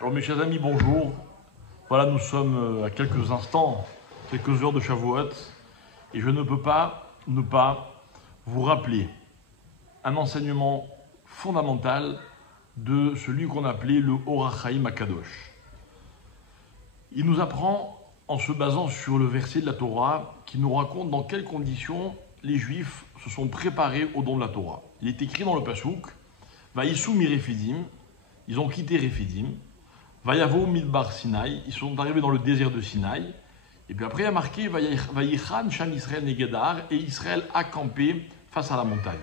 Alors mes chers amis, bonjour. Voilà, nous sommes à quelques instants, quelques heures de Shavuot, et je ne peux pas ne pas vous rappeler un enseignement fondamental de celui qu'on appelait le Orach Chaim HaKadosh. Il nous apprend, en se basant sur le verset de la Torah, qui nous raconte dans quelles conditions les Juifs se sont préparés au don de la Torah. Il est écrit dans le Pasuk, Vaïsou mi Refidim, ils ont quitté Refidim, Vayavo midbar Sinaï, ils sont arrivés dans le désert de Sinaï, et puis après il y a marqué Vayichan Sham Israël Negedar, et Israël a campé face à la montagne.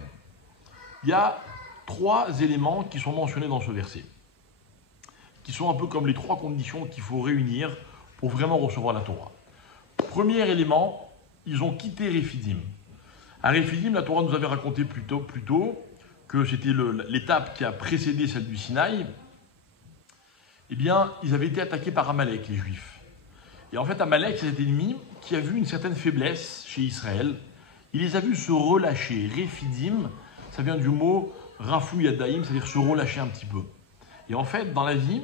Il y a trois éléments qui sont mentionnés dans ce verset, qui sont un peu comme les trois conditions qu'il faut réunir pour vraiment recevoir la Torah. Premier élément, ils ont quitté Refidim. À Refidim, la Torah nous avait raconté plus tôt que c'était l'étape qui a précédé celle du Sinaï. Eh bien, ils avaient été attaqués par Amalek, les Juifs. Et en fait, Amalek, c'est cet ennemi qui a vu une certaine faiblesse chez Israël. Il les a vus se relâcher. Refidim, ça vient du mot Rafou Yadaim, c'est-à-dire se relâcher un petit peu. Et en fait, dans la vie,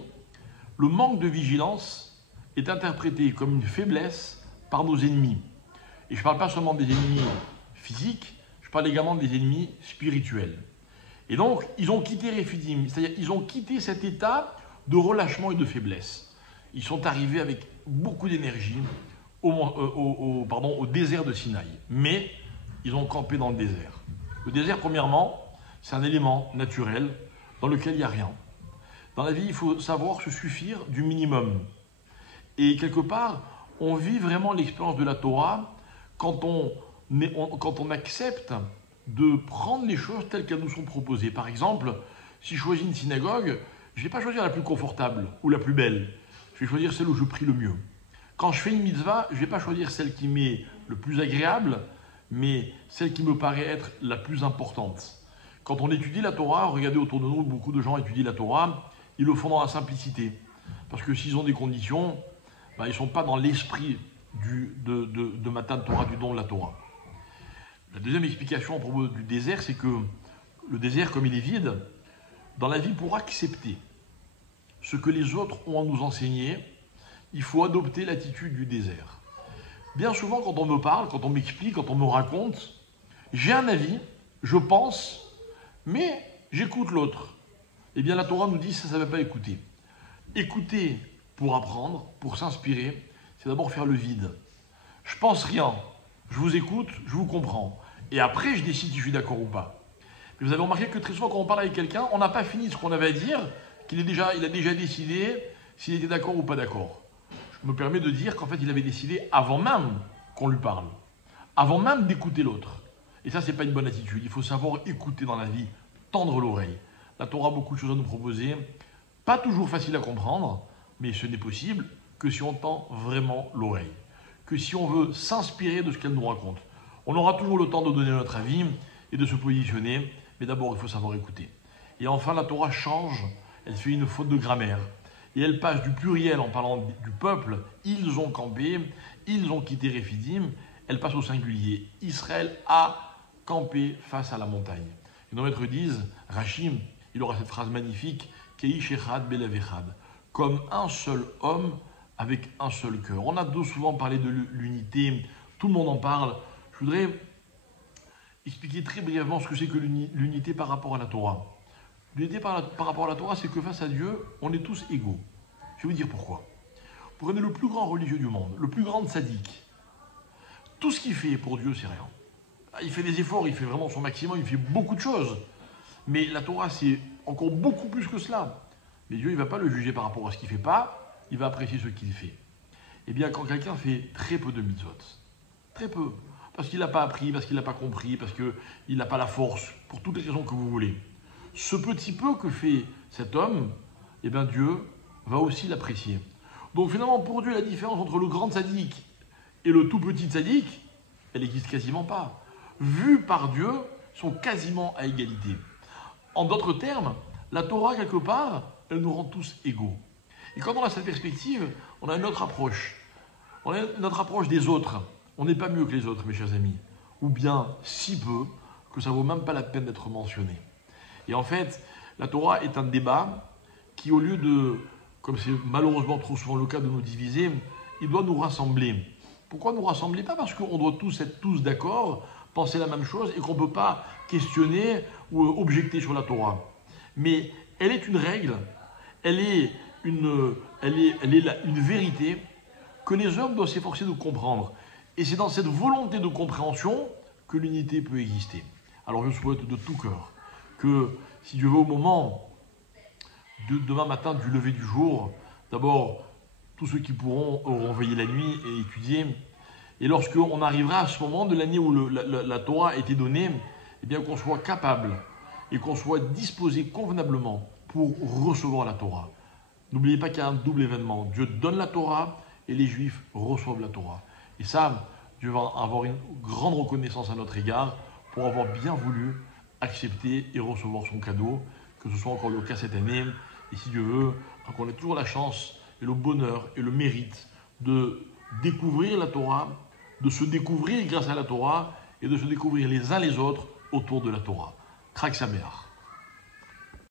le manque de vigilance est interprété comme une faiblesse par nos ennemis. Et je ne parle pas seulement des ennemis physiques, je parle également des ennemis spirituels. Et donc, ils ont quitté Refidim, c'est-à-dire ils ont quitté cet état de relâchement et de faiblesse. Ils sont arrivés avec beaucoup d'énergie au désert de Sinaï. Mais ils ont campé dans le désert. Le désert, premièrement, c'est un élément naturel dans lequel il n'y a rien. Dans la vie, il faut savoir se suffire du minimum. Et quelque part, on vit vraiment l'expérience de la Torah quand on accepte de prendre les choses telles qu'elles nous sont proposées. Par exemple, si je choisis une synagogue, je ne vais pas choisir la plus confortable ou la plus belle. Je vais choisir celle où je prie le mieux. Quand je fais une mitzvah, je ne vais pas choisir celle qui m'est le plus agréable, mais celle qui me paraît être la plus importante. Quand on étudie la Torah, regardez autour de nous, beaucoup de gens étudient la Torah, ils le font dans la simplicité. Parce que s'ils ont des conditions, ils ne sont pas dans l'esprit de Matan Torah, du don de la Torah. La deuxième explication à propos du désert, c'est que le désert, comme il est vide, dans la vie, pour accepter ce que les autres ont à nous enseigner, il faut adopter l'attitude du désert. Bien souvent, quand on me parle, quand on m'explique, quand on me raconte, j'ai un avis, je pense, mais j'écoute l'autre. Eh bien, la Torah nous dit que ça ne va pas écouter. Écouter pour apprendre, pour s'inspirer, c'est d'abord faire le vide. Je pense rien, je vous écoute, je vous comprends. Et après, je décide si je suis d'accord ou pas. Mais vous avez remarqué que très souvent, quand on parle avec quelqu'un, on n'a pas fini ce qu'on avait à dire, il a déjà décidé s'il était d'accord ou pas d'accord. Je me permets de dire qu'en fait, il avait décidé avant même qu'on lui parle, avant même d'écouter l'autre. Et ça, c'est pas une bonne attitude. Il faut savoir écouter dans la vie, tendre l'oreille. La Torah a beaucoup de choses à nous proposer, pas toujours facile à comprendre, mais ce n'est possible que si on tend vraiment l'oreille, que si on veut s'inspirer de ce qu'elle nous raconte. On aura toujours le temps de donner notre avis et de se positionner, mais d'abord, il faut savoir écouter. Et enfin, la Torah change, elle fait une faute de grammaire. Et elle passe du pluriel en parlant du peuple, ils ont campé, ils ont quitté Refidim, elle passe au singulier. Israël a campé face à la montagne. Et nos maîtres disent, Rachim, il aura cette phrase magnifique, Keish echad belev echad, comme un seul homme avec un seul cœur. On a souvent parlé de l'unité, tout le monde en parle. Je voudrais expliquer très brièvement ce que c'est que l'unité par rapport à la Torah. L'unité par rapport à la Torah, c'est que face à Dieu, on est tous égaux. Je vais vous dire pourquoi. Prenez le plus grand religieux du monde, le plus grand sadique. Tout ce qu'il fait pour Dieu, c'est rien. Il fait des efforts, il fait vraiment son maximum, il fait beaucoup de choses. Mais la Torah, c'est encore beaucoup plus que cela. Mais Dieu, il ne va pas le juger par rapport à ce qu'il ne fait pas, il va apprécier ce qu'il fait. Eh bien, quand quelqu'un fait très peu de mitzvot, très peu, parce qu'il n'a pas appris, parce qu'il n'a pas compris, parce qu'il n'a pas la force, pour toutes les raisons que vous voulez, ce petit peu que fait cet homme, eh bien Dieu va aussi l'apprécier. Donc finalement, pour Dieu, la différence entre le grand tzaddik et le tout petit tzaddik, elle n'existe quasiment pas. Vus par Dieu, ils sont quasiment à égalité. En d'autres termes, la Torah, quelque part, elle nous rend tous égaux. Et quand on a cette perspective, on a une autre approche. On a notre approche des autres. On n'est pas mieux que les autres, mes chers amis. Ou bien si peu que ça ne vaut même pas la peine d'être mentionné. Et en fait, la Torah est un débat qui, au lieu de comme c'est malheureusement trop souvent le cas, de nous diviser. Il doit nous rassembler. Pourquoi nous rassembler? Pas parce qu'on doit tous être d'accord, penser la même chose et qu'on ne peut pas questionner ou objecter sur la Torah. Mais elle est une règle, elle est une vérité que les hommes doivent s'efforcer de comprendre. Et c'est dans cette volonté de compréhension que l'unité peut exister. Alors je souhaite de tout cœur que, si Dieu veut, au moment de demain matin du lever du jour, d'abord, tous ceux qui auront veillé la nuit et étudié, et lorsqu'on arrivera à ce moment de l'année où la Torah a été donnée, eh bien qu'on soit capable et qu'on soit disposé convenablement pour recevoir la Torah. N'oubliez pas qu'il y a un double événement. Dieu donne la Torah et les Juifs reçoivent la Torah. Et ça, Dieu va avoir une grande reconnaissance à notre égard pour avoir bien voulu accepter et recevoir son cadeau, que ce soit encore le cas cette année. Et si Dieu veut, qu'on ait toujours la chance et le bonheur et le mérite de découvrir la Torah, de se découvrir grâce à la Torah et de se découvrir les uns les autres autour de la Torah. Chag Sameach.